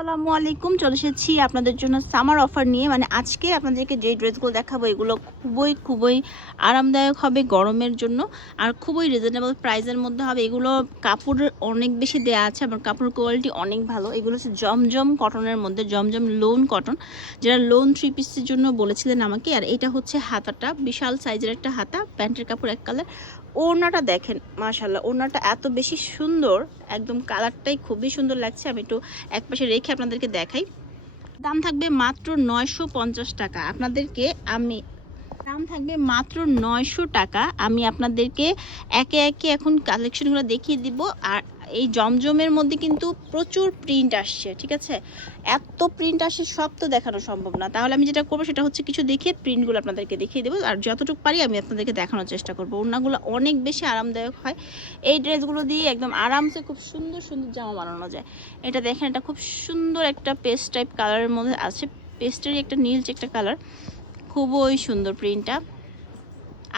আসসালামু আলাইকুম, চলে এসেছি আপনাদের জন্য সামার অফার নিয়ে। মানে আজকে আপনাদেরকে যে ড্রেসগুলো দেখাবো, এগুলো খুবই খুবই আরামদায়ক হবে গরমের জন্য আর খুবই রিজনেবল প্রাইসের মধ্যে হবে। এগুলো কাপড় অনেক বেশি দেওয়া আছে, আমার কাপড় কোয়ালিটি অনেক ভালো। এগুলো হচ্ছে জমজম কটনের মধ্যে, জমজম লোন কটন যেটা লোন থ্রি পিসের জন্য বলেছিলেন আমাকে, আর এটা হচ্ছে হাতাটা, বিশাল সাইজের একটা হাতা, প্যান্টের কাপড় এক কালার ওড়নাটা দেখেন মাশাল্লাহ ওড়নাটা এত বেশি সুন্দর, একদম কালারটাই খুবই সুন্দর লাগছে, আমি একটু এক পাশে রেখে আপনাদেরকে দেখাই। দাম থাকবে মাত্র নয়শো পঞ্চাশ টাকা, আপনাদেরকে আমি, দাম থাকবে মাত্র নয়শো টাকা, আমি আপনাদেরকে একে একে এখন কালেকশনগুলো দেখিয়ে দিব, আর এই জমজমের মধ্যে কিন্তু প্রচুর প্রিন্ট আসছে, ঠিক আছে? এত প্রিন্ট আসছে সব তো দেখানো সম্ভব না। তাহলে আমি যেটা করব, সেটা হচ্ছে কিছু দেখে প্রিন্টগুলো আপনাদেরকে দেখিয়ে দেবো। আর যতটুকু পারি আমি আপনাদেরকে দেখানোর চেষ্টা করব। ওড়নাগুলো অনেক বেশি আরামদায়ক হয়। এই ড্রেসগুলো দিয়ে একদম আরামসে খুব সুন্দর সুন্দর জামা বানানো যায়। এটা দেখেন, এটা খুব সুন্দর একটা পেস্ট টাইপ কালারের মধ্যে আছে। পেস্টেরই একটা নীলচ একটা কালার খুবই সুন্দর প্রিন্টটা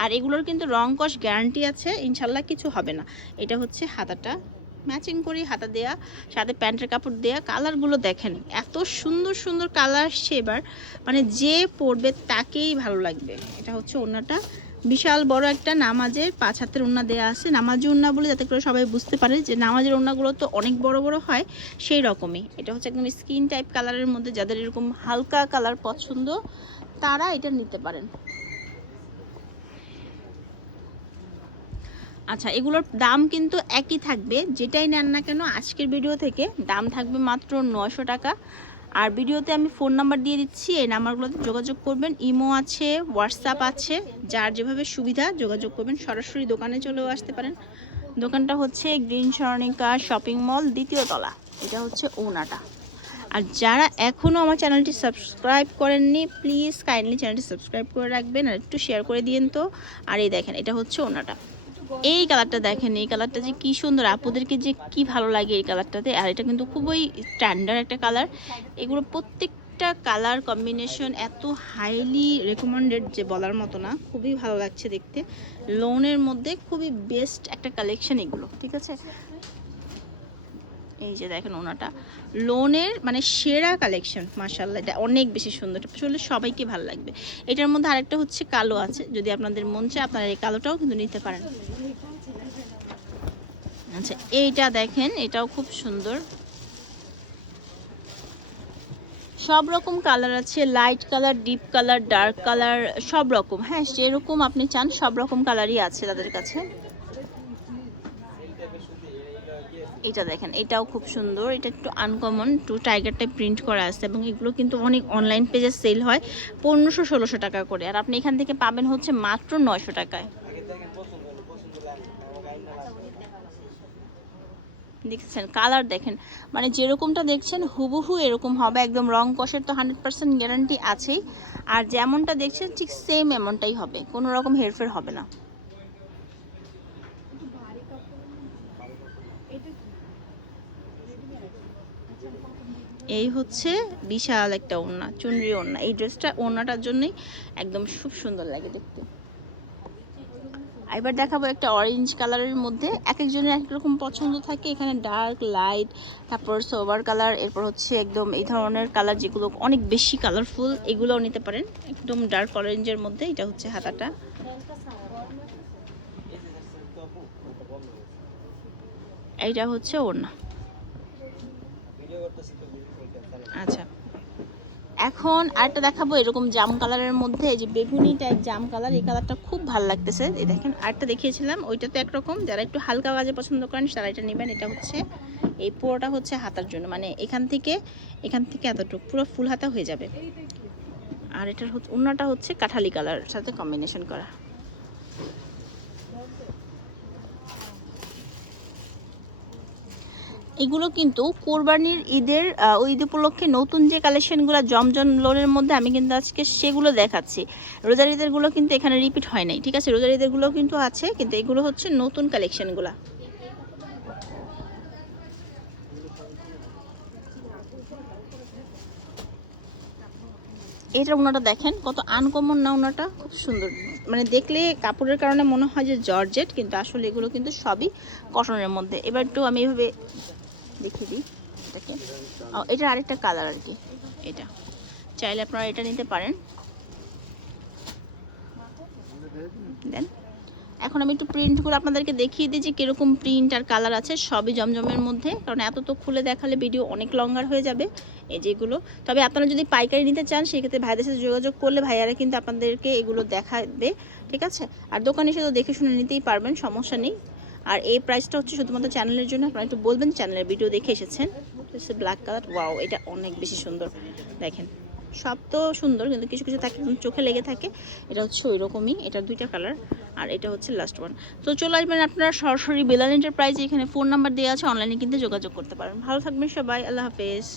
আর এগুলোর কিন্তু রং কস গ্যারান্টি আছে। ইনশাল্লাহ কিছু হবে না। এটা হচ্ছে হাতাটা। ম্যাচিং করে, হাতা দেয়া, সাথে প্যান্টের কাপড় দেয়া, কালারগুলো দেখেন, এত সুন্দর সুন্দর কালার আসছে এবার মানে যে পরবে তাকেই ভালো লাগবে। এটা হচ্ছে ওনাটা বিশাল বড় একটা নামাজের পাঁচ হাতের ওন্না দেওয়া আছে। নামাজি ওন্না বলে যাতে করে সবাই বুঝতে পারে যে নামাজের ওন্নাগুলো তো অনেক বড় বড় হয়, সেই রকমই। এটা হচ্ছে একদম স্কিন টাইপ কালারের মধ্যে যাদের এরকম হালকা কালার পছন্দ, তারা এটা নিতে পারেন। আচ্ছা এগুলোর দাম কিন্তু একই থাকবে। যেটাই নেন না কেন, আজকের ভিডিও থেকে দাম থাকবে মাত্র নশো টাকা। আর ভিডিওতে আমি ফোন নাম্বার দিয়ে দিচ্ছি, এই নাম্বারগুলোতে যোগাযোগ করবেন। ইমো আছে হোয়াটসঅ্যাপ আছে, যার যেভাবে সুবিধা যোগাযোগ করবেন। সরাসরি দোকানে চলেও আসতে পারেন। দোকানটা হচ্ছে গ্রিন স্বর্ণিকা শপিং মল দ্বিতীয় তলা। এটা হচ্ছে ওনাটা। আর যারা এখনও আমার চ্যানেলটি সাবস্ক্রাইব করেননি প্লিজ কাইন্ডলি চ্যানেলটি সাবস্ক্রাইব করে রাখবেন। আর একটু শেয়ার করে দিয়েন তো। আর এই দেখেন, এটা হচ্ছে ওনাটা। এই কালারটা দেখেন, এই কালারটা যে কি সুন্দর। আপুদেরকে যে কি ভালো লাগে এই কালারটাতে। আর এটা কিন্তু খুবই স্ট্যান্ডার্ড একটা কালার। এগুলো প্রত্যেকটা কালার কম্বিনেশন এত হাইলি রেকমেন্ডেড যে বলার মতো না। খুবই ভালো লাগছে দেখতে। লোনের মধ্যে খুবই বেস্ট একটা কালেকশন এগুলো, ঠিক আছে? এই যে দেখেন ওনাটা। লোনের মানে সেরা কালেকশন মার্শাল্লাহ এটা অনেক বেশি সুন্দর। আসলে সবাইকে ভালো লাগবে। এটার মধ্যে আরেকটা হচ্ছে কালো আছে, যদি আপনাদের মন চায় আপনারা এই কালোটাও কিন্তু নিতে পারেন। আচ্ছা এইটা দেখেন, এটাও খুব সুন্দর। সব রকম কালার আছে light colour deep colour dark colour সব রকম। হ্যাঁ যেরকম আপনি চান, সব রকম কালারই আছে তাদের কাছে। এটা দেখেন, এটাও খুব সুন্দর। এটা একটু uncommon to tiger type print করা আছে এবং এগুলো কিন্তু অনেক অনলাইন পেজে সেল হয় পনেরোশো ষোলোশো টাকা করে। আর আপনি এখান থেকে পাবেন হচ্ছে মাত্র নয়শো টাকায়। দেখছেন কালার দেখেন। মানে যেরকমটা দেখছেন, হুবহু এরকম হবে। একদম রং কষের তো হান্ড্রেড পার্সেন্ট গ্যারান্টি আছেই। আর যেমনটা দেখছেন, ঠিক সেম এমনটাই হবে। কোনো রকম হেরফের হবে না। এই হচ্ছে বিশাল একটা ওড়না, চুনরি ওড়না। এই ড্রেসটা ওড়নাটার জন্যই একদম খুব সুন্দর লাগে দেখতে। এবার দেখাবো একটা অরেঞ্জ কালারের মধ্যে। এক একজনের এক রকম পছন্দ থাকে। এখানে ডার্ক লাইট তারপর সোভার কালার এরপর হচ্ছে একদম এই ধরনের কালার যেগুলো অনেক বেশি কালারফুল এগুলোও নিতে পারেন। একদম ডার্ক অরেঞ্জের মধ্যে, এটা হচ্ছে হাতাটা। এইটা হচ্ছে ওড়না। আচ্ছা। এখন আরেকটা দেখাবো, এরকম জাম কালারের মধ্যে যে বেগুনি টাইপ জাম কালার, এই কালারটা খুব ভালো লাগতেছে। এই দেখেন, আরেকটা দেখিয়েছিলাম, ওইটা তো একরকম। যারা একটু হালকা কাজে পছন্দ করেন, তারা এটা নেবেন। এটা হচ্ছে, এই পুরোটা হচ্ছে হাতার জন্য। মানে এখান থেকে এখান থেকে এতটুকু, পুরো ফুল হাতা হয়ে যাবে। আর এটার হচ্ছে, অন্যটা হচ্ছে কাঠালি কালার, সাথে কম্বিনেশন করা। এগুলো কিন্তু কোরবানির ঈদের ঈদ উপলক্ষে নতুন যে কালেকশনগুলো জমজম লোনের মধ্যে আমি কিন্তু আজকে সেগুলো দেখাচ্ছি। রোজার ঈদেরগুলো কিন্তু এখানে রিপিট হয় নাই, ঠিক আছে? রোজার ঈদেরগুলো কিন্তু আছে, কিন্তু এগুলো হচ্ছে নতুন কালেকশনগুলো এইটার ওনাটা দেখেন, কত আনকমন না ওনাটা খুব সুন্দর। মানে দেখলে কাপড়ের কারণে মনে হয় যে জর্জেট কিন্তু আসলে এগুলো কিন্তু সবই কটনের মধ্যে। এবার একটু আমি এভাবে দেখিয়ে দিই এটাকে। ও, এটার আরেকটা কালার আর কি। এটা। চাইলে আপনারা এটা নিতে পারেন। দেন। এখন আমি একটু প্রিন্টগুলো আপনাদেরকে দেখিয়ে দিই যে কীরকম প্রিন্ট আর কালার আছে সবই জমজমের মধ্যে। কারণ এত তো খুলে দেখালে ভিডিও অনেক লঙ্গার হয়ে যাবে এই যেগুলো তবে আপনারা যদি পাইকারি নিতে চান সেক্ষেত্রে ভাইদের সাথে যোগাযোগ করলে ভাইয়ারা কিন্তু আপনাদেরকে এগুলো দেখাবে ঠিক আছে? আর দোকানে এসে তো দেখে শুনে নিতেই পারবেন সমস্যা নেই। আর এই প্রাইসটা হচ্ছে শুধুমাত্র চ্যানেলের জন্য। আপনারা একটু বলবেন চ্যানেলের ভিডিও দেখে এসেছেন। ব্ল্যাক কালার ওয়াও এটা অনেক বেশি সুন্দর। দেখেন, সব তো সুন্দর, কিন্তু কিছু কিছু থাকে চোখে লেগে থাকে। এটা হচ্ছে ওই রকমই এটার দুইটা কালার আর এটা হচ্ছে লাস্ট ওয়ান তো চলে আসবেন আপনারা সরাসরি বেলাল এন্টারপ্রাইজে এখানে ফোন নাম্বার দেওয়া আছে অনলাইনে কিন্তু যোগাযোগ করতে পারেন। ভালো থাকবেন সবাই, আল্লাহ হাফেজ।